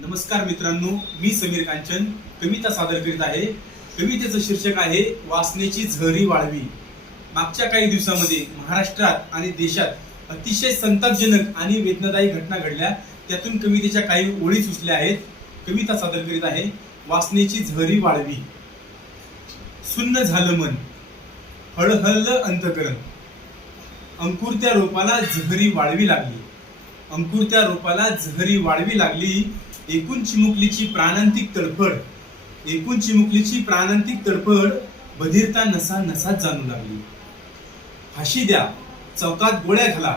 नमस्कार मित्रांनो मी समीर कांचन. कविता सादर करीत आहे. कवितेचं शीर्षक आहे वासनेची झहरी वाळवी मागच्या काही दिवसामध्ये महाराष्ट्रात आणि देशात अतिशय संतापजनक आणि वेदनादायी घटना घडल्या. त्यातून कवितेच्या काही ओळी सुचल्या आहेत. कविता सादर करीत आहे वासनेची झहरी वाळवी सुन्न झालं मन हळहळलं अंतकरण. अंकुरत्या रोपाला झहरी वाळवी लागली. अंकुरत्या रोपाला झहरी वाळवी लागली. एकूण चिमुकलीची प्राणांतिक तडफड एकूण चिमुकलीची प्राणांतिक तडफड बधिरता नसा नसात जाणू लागली. फाशी द्या चौकात गोळ्या घाला.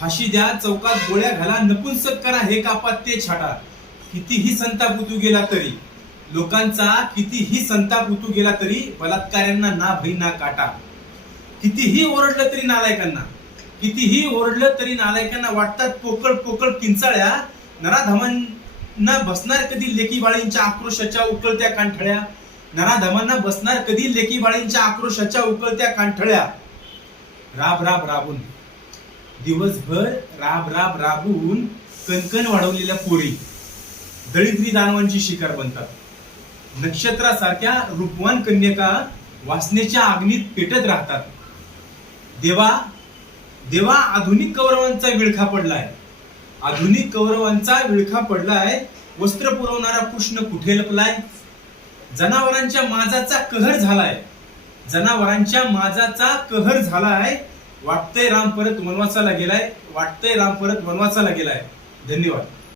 फाशी द्या चौकात गोळ्या घाला नपुंसक करा हे कापात ते छाटा. कितीही संताप उतू गेला तरी लोकांचा कितीही संताप उतू गेला तरी बलात्काऱ्यांना ना भई ना काटा. कितीही ओरडलं तरी नालायकांना कितीही ओरडलं तरी नालायकांना वाटतात पोकळ पोकळ किंचाळ्या नराधमन बसणार कधी लेकी बाळींच्या आक्रोशाच्या उकळत्या कांठळ्या नराधमांना बसणार कधी लेकी बाळींच्या आक्रोशाच्या उकळत्या कांठळ्या राब राब राबून. दिवसभर राब राब राबून कणकण वाढवलेल्या पोरी. दळिद्री दानवांची शिकार बनतात. नक्षत्रासारख्या रूपवान कन्यका वासनेच्या अग्नीत पेटत राहतात. देवा देवा आधुनिक कौरवांचा विळखा पडलाय. आधुनिक कौरवांचा विळखा पडलाय वस्त्र पुरवणारा कृष्ण कुठे लपलाय? जनावरांच्या माजाचा कहर झालाय. जनावरांच्या माजाचा कहर झालाय. वाटतंय राम परत वनवासाला गेलाय. वाटतंय राम परत वनवासाला गेलाय. धन्यवाद.